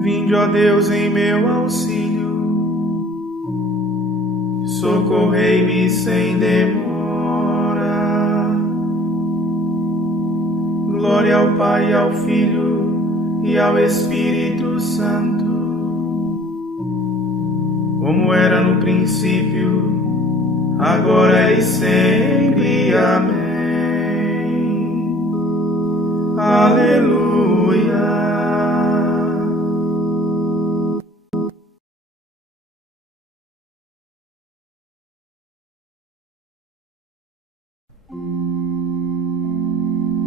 Vinde, ó Deus, em meu auxílio, socorrei-me sem demora. Glória ao Pai, ao Filho e ao Espírito Santo, como era no princípio, agora e sempre. Amém. Aleluia.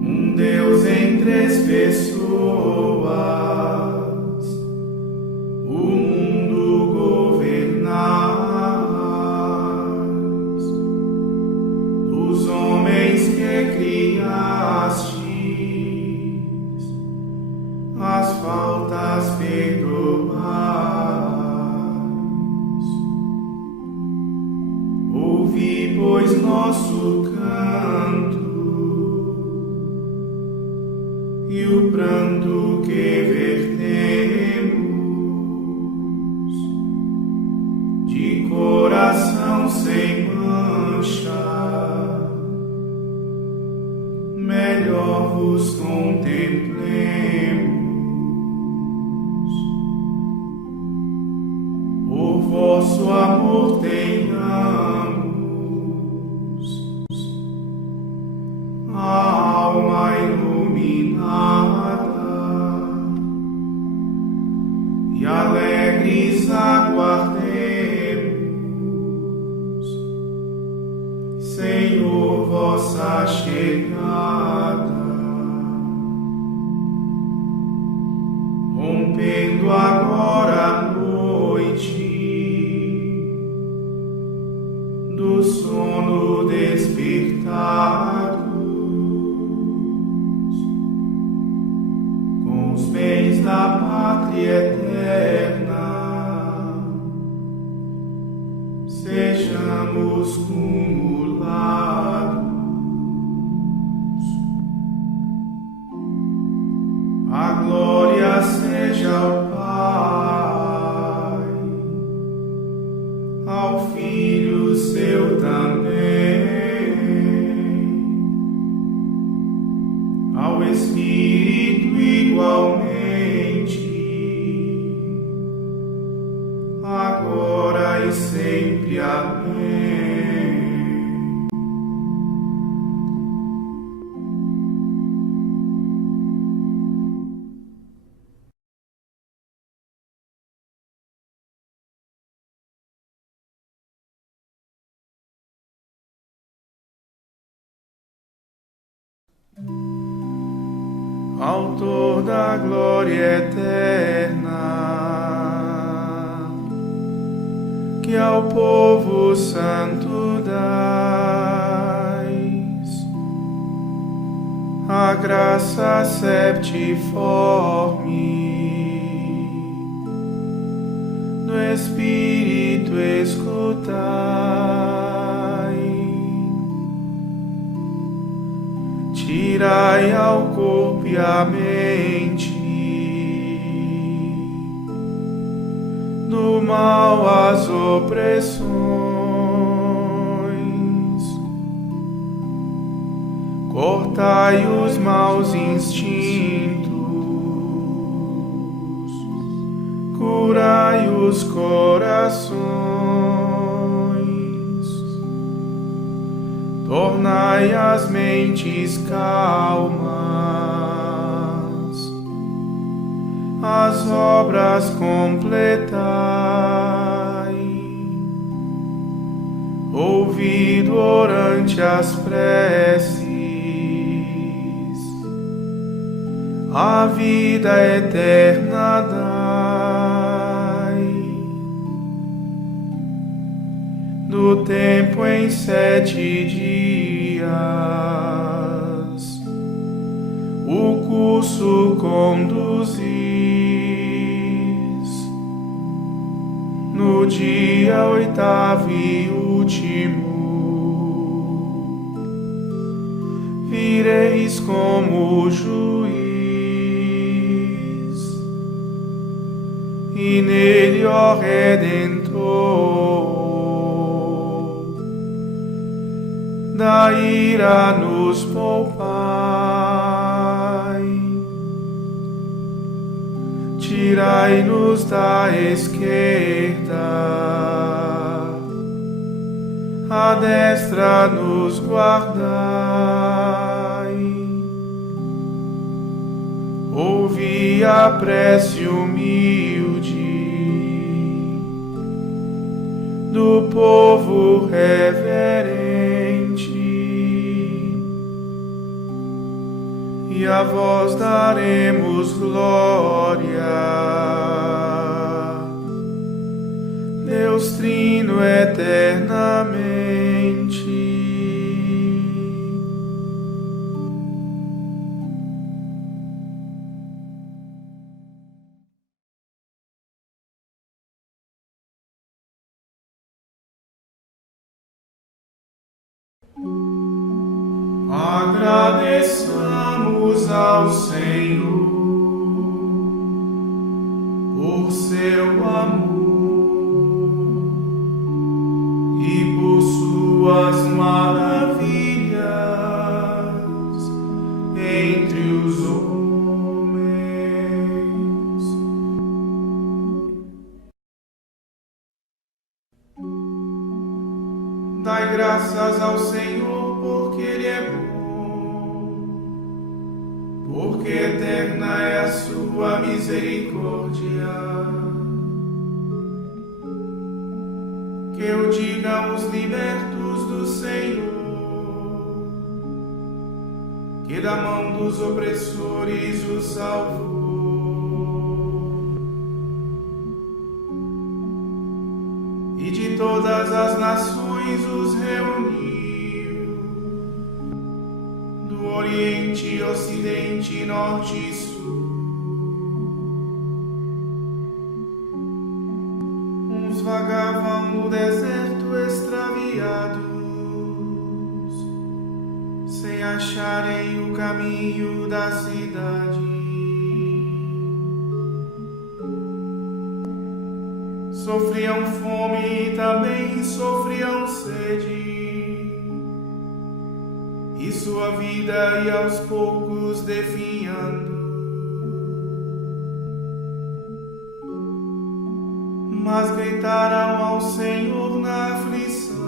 Um Deus em três pessoas, o mundo governais, dos homens que criastes, as faltas perdoais. Ouvi, pois, nosso canto e o pranto que vertemos, de coração sem mancha, melhor vos contemplemos. Por vosso amor tenhamos a alma iluminada e alegres aguardemos, Senhor, vossa chegada. Rompendo agora a noite do sono despertados, com os bens da pátria eterna, sejamos cumulados. A glória seja ao Pai, ao Filho seu também, ao Espírito igualmente, agora e sempre. Amém. Autor da glória eterna, que ao povo santo dais a graça septiforme, do Espírito escutai. Tirai ao corpo e à mente do mal as opressões, cortai os maus instintos, curai os corações, tornai as mentes calmas, as obras completai. Ouvido orante as preces, a vida eterna dai. Do tempo em 7 dias o curso conduzis, no dia 8º e último vireis como juiz, ó Redentor, da ira nos poupai, tirai-nos da esquerda, a destra nos guardai. Ouvi a prece humilde do povo reverente, e a vós daremos glória, Deus Trino eternamente. Agradeçamos ao Senhor por seu amor e por suas maravilhas entre os homens. Dai graças ao Senhor, porque Ele é bom, porque eterna é a sua misericórdia. Que eu diga os libertos do Senhor, que da mão dos opressores os salvou. E de todas as nações os reuniu, do Oriente, Ocidente, Norte e Sul. Uns vagavam no deserto extraviados, sem acharem o caminho da cidade. Sofriam fome e também sofriam sede, e sua vida ia aos poucos definhando. Mas gritaram ao Senhor na aflição,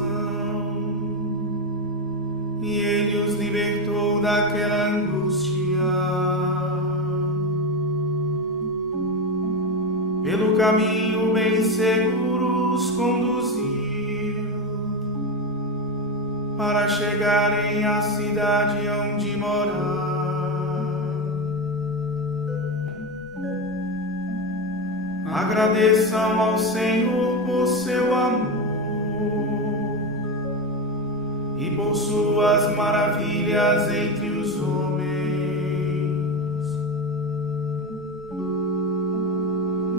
e Ele os libertou daquela angústia. Pelo caminho bem seguro os conduziu, para chegarem à cidade onde morar. Agradeçam ao Senhor por seu amor e por suas maravilhas entre os homens.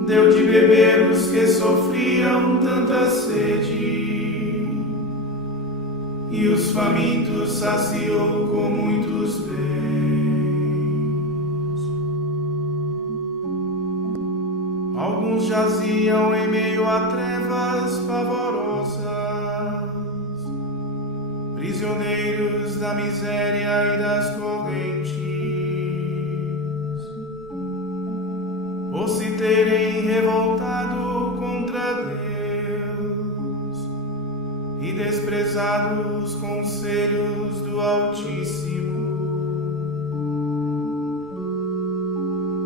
Deu de beber os que sofriam tanta sede, e os famintos saciou com muitos bens. Alguns jaziam em meio a trevas pavorosas, prisioneiros da miséria e das correntes, por se terem revoltado contra Deus e desprezado os conselhos do Altíssimo.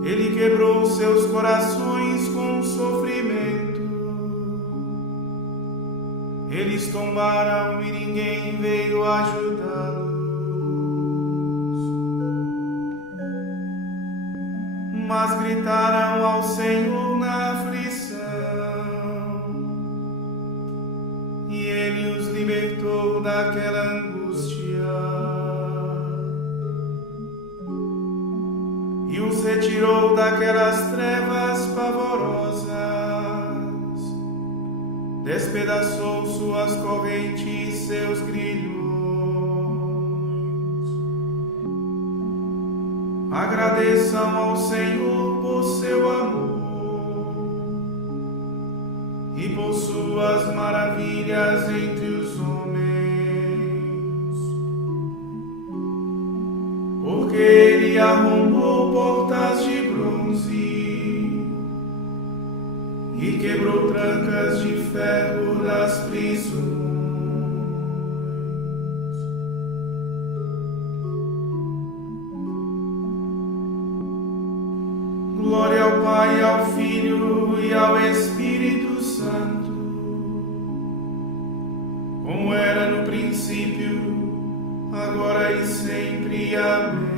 Ele quebrou seus corações com sofrimento. Eles tombaram e ninguém veio ajudá-los. Mas gritaram ao Senhor na aflição, e Ele os libertou daquela angústia. E os retirou daquelas trevas pavorosas, despedaçou suas correntes e seus grilhões. Agradeçam ao Senhor por seu amor e por suas maravilhas entre os homens. Porque ele arrombou portas de bronze e quebrou trancas de ferro das prisões. Glória ao Pai, ao Filho e ao Espírito Santo, como era no princípio, agora e sempre. Amém.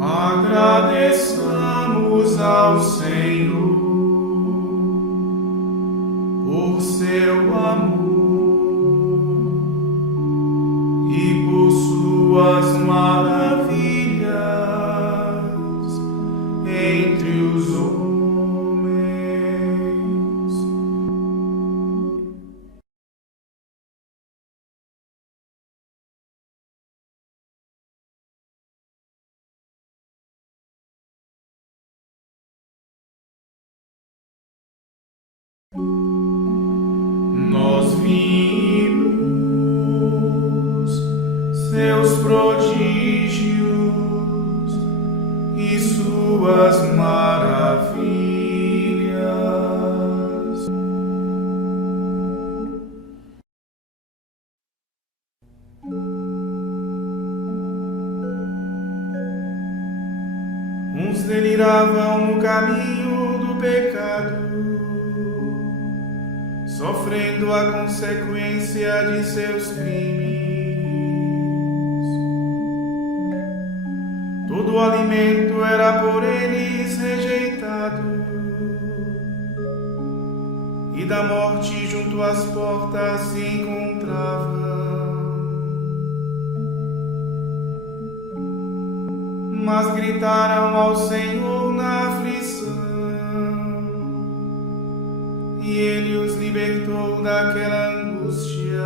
Agradeçamos ao Senhor por seu amor e por suas maravilhas entre os homens. Nós vimos seus prodígios e suas maravilhas. Uns deliravam no caminho do pecado, sofrendo a consequência de seus crimes. Todo o alimento era por eles rejeitado, e da morte junto às portas se encontravam. Mas gritaram ao Senhor na aflição, e Ele os libertou daquela angústia.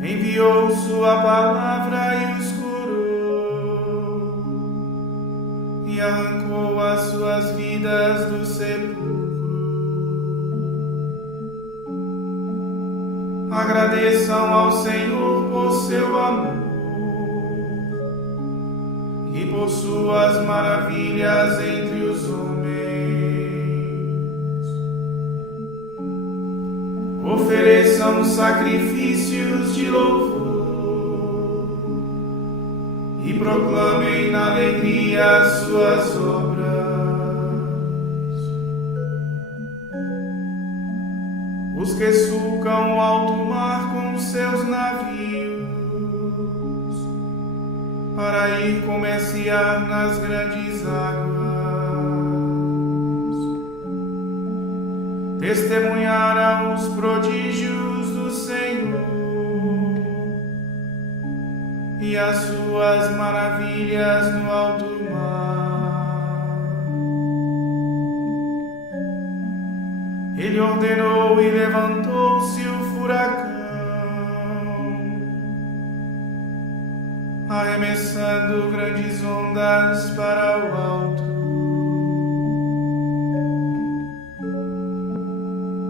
Enviou sua palavra e os curou, e arrancou as suas vidas do sepulcro. Agradeçam ao Senhor por seu amor e por suas maravilhas entre os homens. Ofereçam sacrifícios de louvor e proclamem na alegria as suas obras. Os que sulcam o alto mar com seus navios, para ir comerciar nas grandes águas, testemunharam os prodígios do Senhor e as suas maravilhas no alto mar. Ele ordenou e levantou-se o furacão, arremessando grandes ondas para o alto.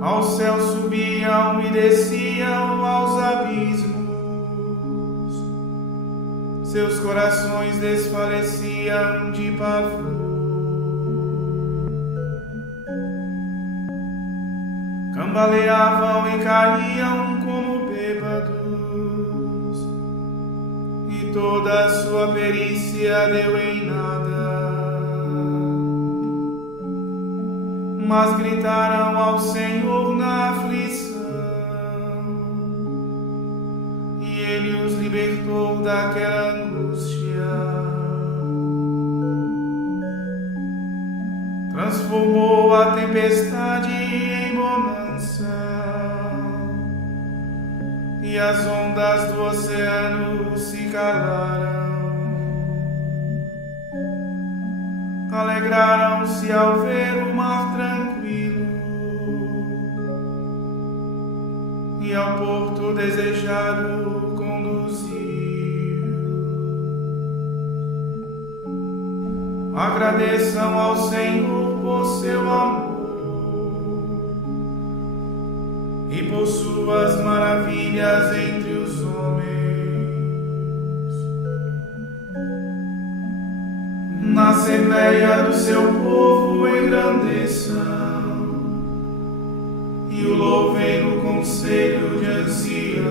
Ao céu subiam e desciam aos abismos, seus corações desfaleciam de pavor. Cambaleavam e caíam como bêbados, e toda a sua perícia deu em nada. Mas gritaram ao Senhor na aflição, e Ele os libertou daquela angústia. Transformou a tempestade em bonança, e as ondas do oceano se calaram. Alegraram-se ao ver o mar tranquilo, e ao porto desejado conduziu. Agradeçam ao Senhor por seu amor e por suas maravilhas entre os homens. Na assembleia do seu povo engrandeçam e o louvem no conselho de anciãos.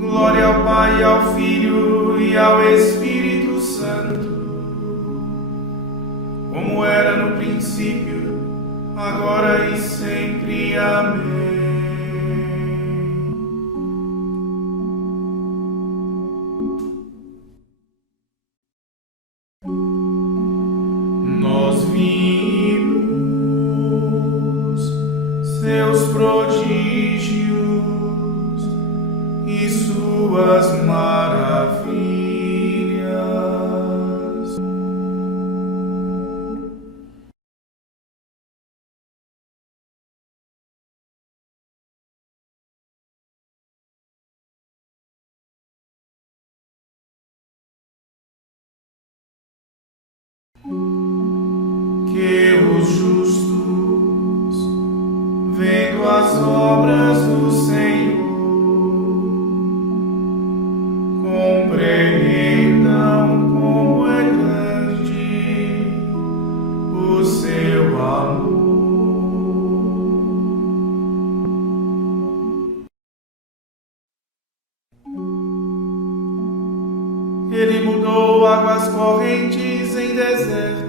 Glória ao Pai, ao Filho e ao Espírito Santo, como era no princípio, agora e sempre. Amém. Nós vimos seus prodígios e suas maravilhas. Que os justos, vendo as obras do Senhor, compreendam como é grande o seu amor. Ele mudou águas correntes em deserto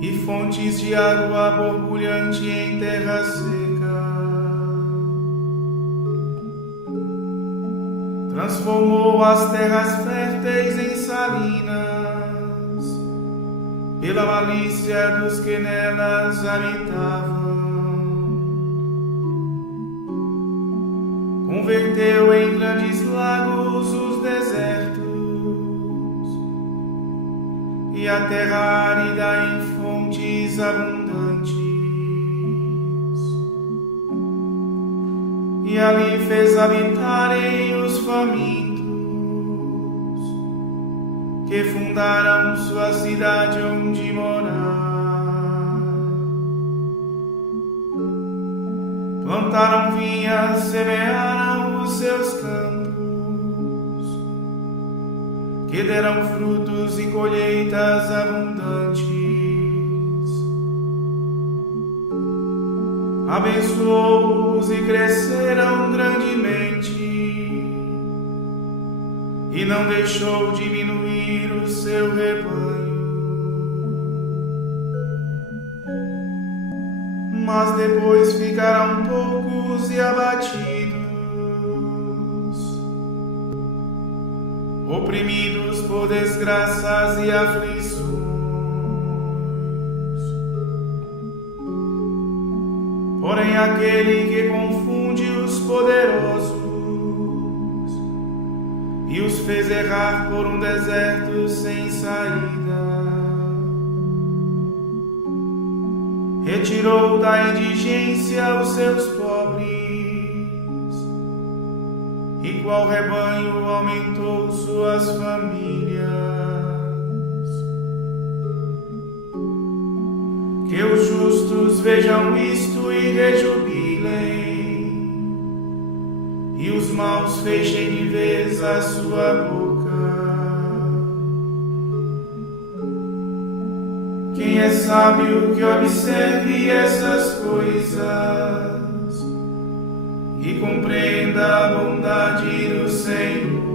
e fontes de água borbulhante em terra seca. Transformou as terras férteis em salinas, pela malícia dos que nelas habitavam. Converteu em grandes lagos os desertos e a terra árida em fontes abundantes. E ali fez habitarem os famintos, que fundaram sua cidade onde morar. Plantaram vinhas, semearam os seus campos, que deram frutos e colheitas abundantes. Abençoou-os e cresceram grandemente, e não deixou diminuir o seu rebanho. Mas depois ficaram poucos e abatidos, oprimidos por desgraças e aflições. Porém, aquele que confunde os poderosos e os fez errar por um deserto sem saída, retirou da indigência os seus pobres, e qual rebanho aumentou suas famílias. Que os justos vejam isto e rejubilem, e os maus fechem de vez a sua boca. Quem é sábio que observe essas coisas e compreenda a bondade do Senhor.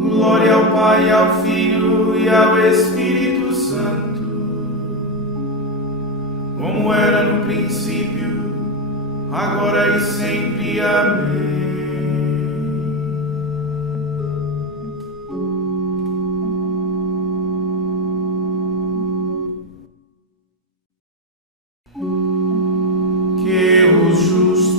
Glória ao Pai, ao Filho e ao Espírito Santo, como era no princípio, agora e sempre. Amém. Que os justos,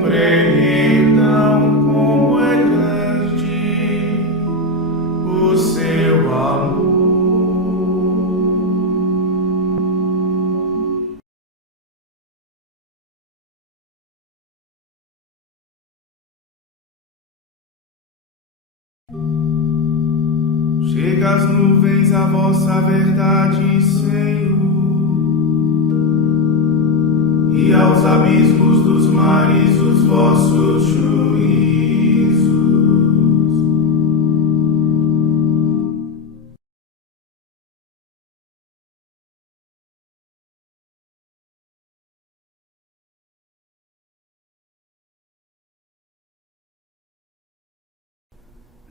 compreendam como é grande o seu amor. Chega às nuvens a vossa verdade, Senhor, e aos abismos dos mares os vossos juízos.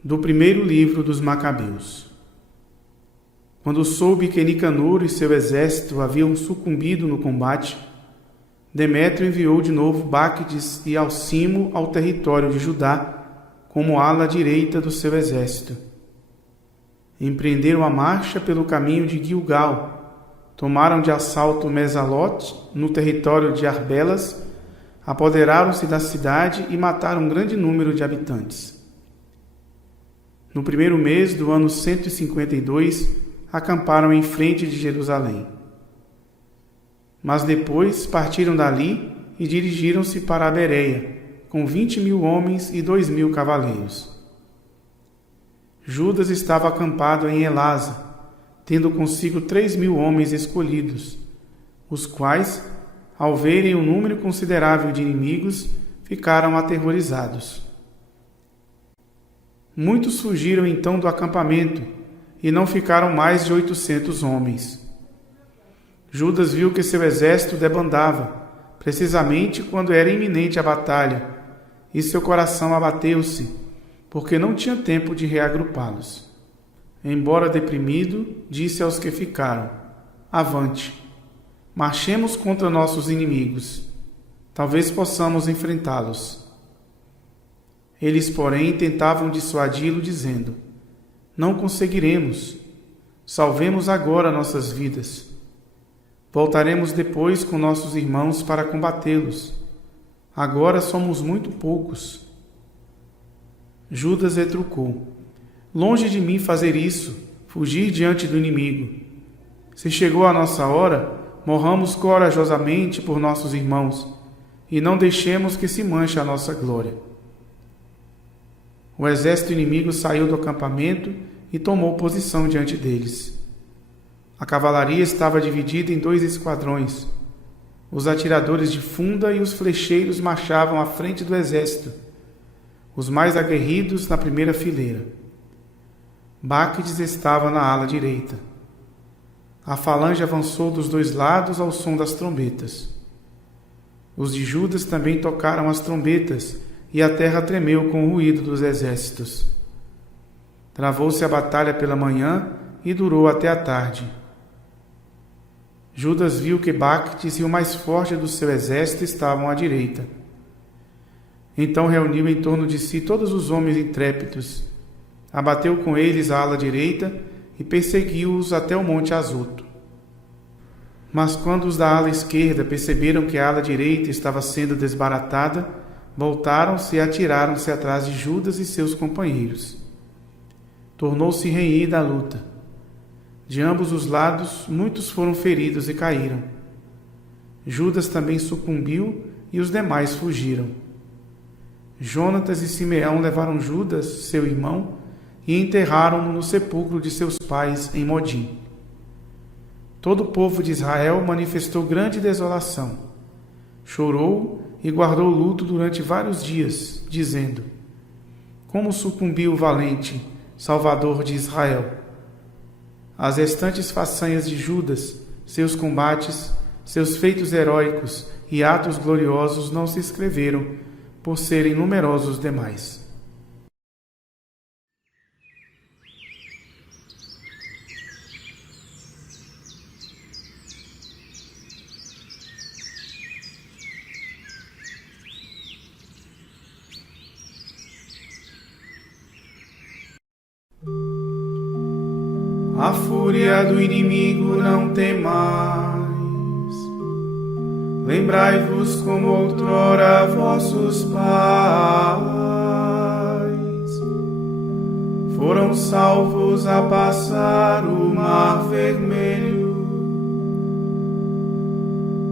Do primeiro livro dos Macabeus. Quando soube que Nicanor e seu exército haviam sucumbido no combate, Demétrio enviou de novo Báquides e Alcimo ao território de Judá como ala direita do seu exército. Empreenderam a marcha pelo caminho de Gilgal, tomaram de assalto Mesalote, no território de Arbelas, apoderaram-se da cidade e mataram um grande número de habitantes. No primeiro mês do ano 152, acamparam em frente de Jerusalém. Mas depois partiram dali e dirigiram-se para a Bereia, com 20.000 homens e 2.000 cavaleiros. Judas estava acampado em Elasa, tendo consigo 3.000 homens escolhidos, os quais, ao verem um número considerável de inimigos, ficaram aterrorizados. Muitos fugiram então do acampamento, e não ficaram mais de 800 homens. Judas viu que seu exército debandava, precisamente quando era iminente a batalha, e seu coração abateu-se, porque não tinha tempo de reagrupá-los. Embora deprimido, disse aos que ficaram: Avante, marchemos contra nossos inimigos, talvez possamos enfrentá-los. Eles, porém, tentavam dissuadi-lo, dizendo: Não conseguiremos. Salvemos agora nossas vidas. Voltaremos depois com nossos irmãos para combatê-los. Agora somos muito poucos. Judas retrucou: Longe de mim fazer isso, fugir diante do inimigo. Se chegou a nossa hora, morramos corajosamente por nossos irmãos, e não deixemos que se manche a nossa glória. O exército inimigo saiu do acampamento e tomou posição diante deles. A cavalaria estava dividida em 2 esquadrões. Os atiradores de funda e os flecheiros marchavam à frente do exército, os mais aguerridos na primeira fileira. Báquides estava na ala direita. A falange avançou dos 2 lados ao som das trombetas. Os de Judas também tocaram as trombetas, e a terra tremeu com o ruído dos exércitos. Travou-se a batalha pela manhã e durou até a tarde. Judas viu que Báquides e o mais forte do seu exército estavam à direita. Então reuniu em torno de si todos os homens intrépidos, abateu com eles a ala direita e perseguiu-os até o monte Azoto. Mas quando os da ala esquerda perceberam que a ala direita estava sendo desbaratada, voltaram-se e atiraram-se atrás de Judas e seus companheiros. Tornou-se renhida a luta. De ambos os lados, muitos foram feridos e caíram. Judas também sucumbiu e os demais fugiram. Jonatas e Simeão levaram Judas, seu irmão, e enterraram-no no sepulcro de seus pais em Modim. Todo o povo de Israel manifestou grande desolação. Chorou e guardou luto durante vários dias, dizendo: Como sucumbiu o valente, Salvador de Israel! As restantes façanhas de Judas, seus combates, seus feitos heróicos e atos gloriosos não se escreveram, por serem numerosos demais. A fúria do inimigo não tem mais, Lembrai-vos como outrora vossos pais foram salvos a passar o mar vermelho.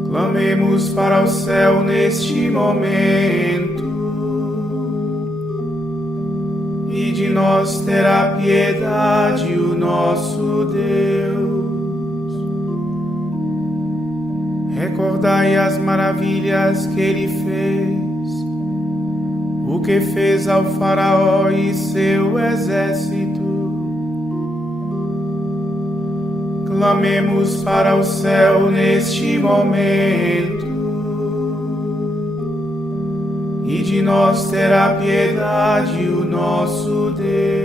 Clamemos para o céu neste momento, e de nós terá piedade o nosso Deus. Recordai as maravilhas que ele fez, o que fez ao faraó e seu exército. Clamemos para o céu neste momento, e de nós terá piedade o nosso Deus.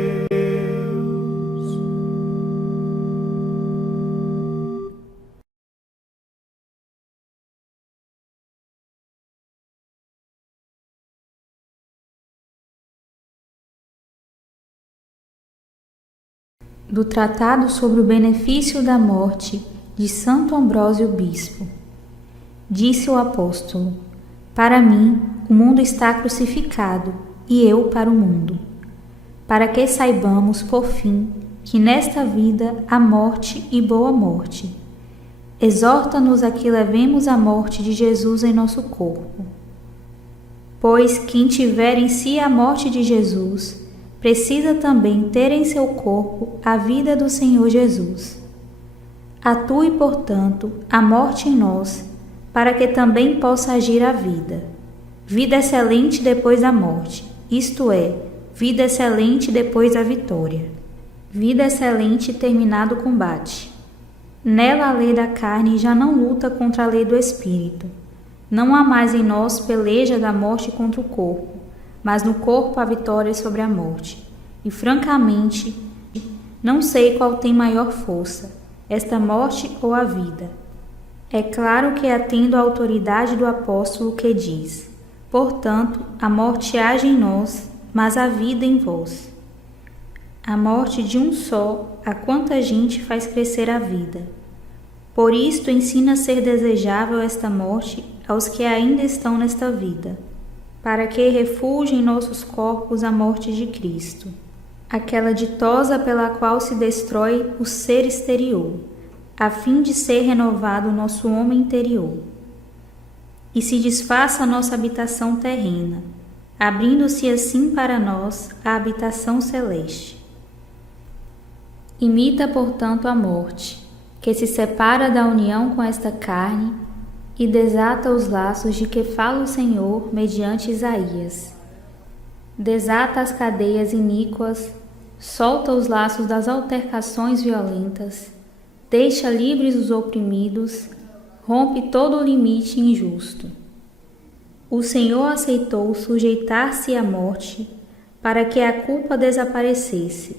Do Tratado sobre o Benefício da Morte, de Santo Ambrósio Bispo. Disse o apóstolo: para mim, o mundo está crucificado, e eu para o mundo. Para que saibamos, por fim, que nesta vida há morte e boa morte. Exorta-nos a que levemos a morte de Jesus em nosso corpo. Pois quem tiver em si a morte de Jesus, precisa também ter em seu corpo a vida do Senhor Jesus. Atue, portanto, a morte em nós, para que também possa agir a vida. Vida excelente depois da morte, isto é, vida excelente depois da vitória. Vida excelente terminado o combate. Nela a lei da carne já não luta contra a lei do Espírito. Não há mais em nós peleja da morte contra o corpo, mas no corpo a vitória sobre a morte. E francamente, não sei qual tem maior força, esta morte ou a vida. É claro que atendo à autoridade do apóstolo que diz: portanto, a morte age em nós, mas a vida em vós. A morte de um só, a quanta gente faz crescer a vida. Por isto ensina a ser desejável esta morte aos que ainda estão nesta vida, para que refulge em nossos corpos a morte de Cristo, aquela ditosa pela qual se destrói o ser exterior, a fim de ser renovado o nosso homem interior. E se desfaça a nossa habitação terrena, abrindo-se assim para nós a habitação celeste. Imita, portanto, a morte, que se separa da união com esta carne e desata os laços de que fala o Senhor mediante Isaías. Desata as cadeias iníquas, solta os laços das altercações violentas, deixa livres os oprimidos, rompe todo o limite injusto. O Senhor aceitou sujeitar-se à morte para que a culpa desaparecesse,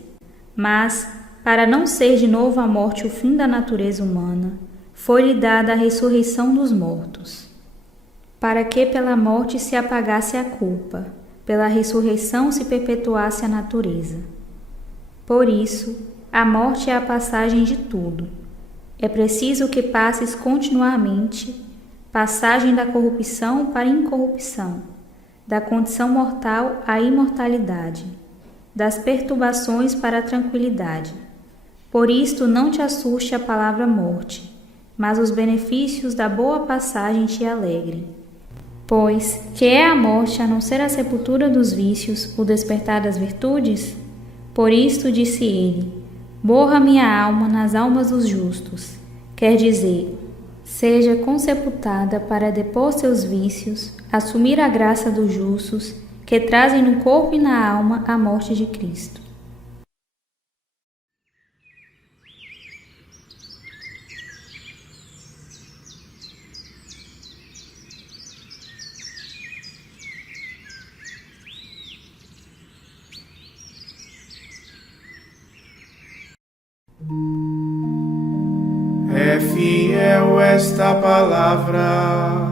mas, para não ser de novo a morte o fim da natureza humana, foi-lhe dada a ressurreição dos mortos, para que pela morte se apagasse a culpa, pela ressurreição se perpetuasse a natureza. Por isso, a morte é a passagem de tudo. É preciso que passes continuamente, passagem da corrupção para a incorrupção, da condição mortal à imortalidade, das perturbações para a tranquilidade. Por isto não te assuste a palavra morte, mas os benefícios da boa passagem te alegrem. Pois, que é a morte a não ser a sepultura dos vícios, o despertar das virtudes? Por isto disse ele: morra minha alma nas almas dos justos, quer dizer, seja consepultada para depor seus vícios, assumir a graça dos justos, que trazem no corpo e na alma a morte de Cristo. É fiel esta palavra.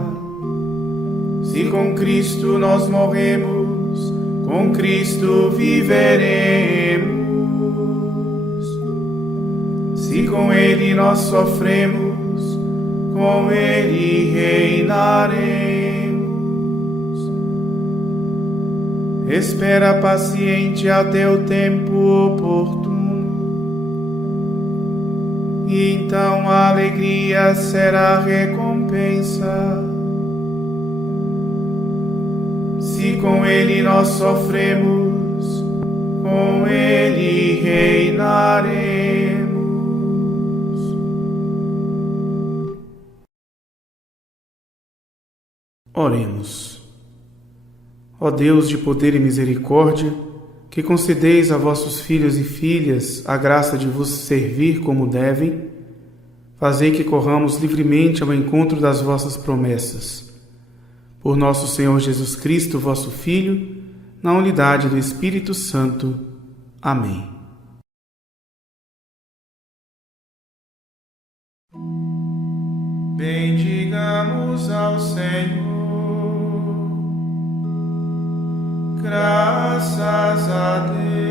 Se com Cristo nós morremos, com Cristo viveremos. Se com Ele nós sofremos, com ele reinaremos. Espera paciente até o tempo oportuno, e então a alegria será recompensa. Se com ele nós sofremos, com ele reinaremos. Oremos. Ó Deus de poder e misericórdia, que concedeis a vossos filhos e filhas a graça de vos servir como devem, fazei que corramos livremente ao encontro das vossas promessas. Por nosso Senhor Jesus Cristo, vosso Filho, na unidade do Espírito Santo. Amém. Bendigamos ao Senhor. Graças a Deus.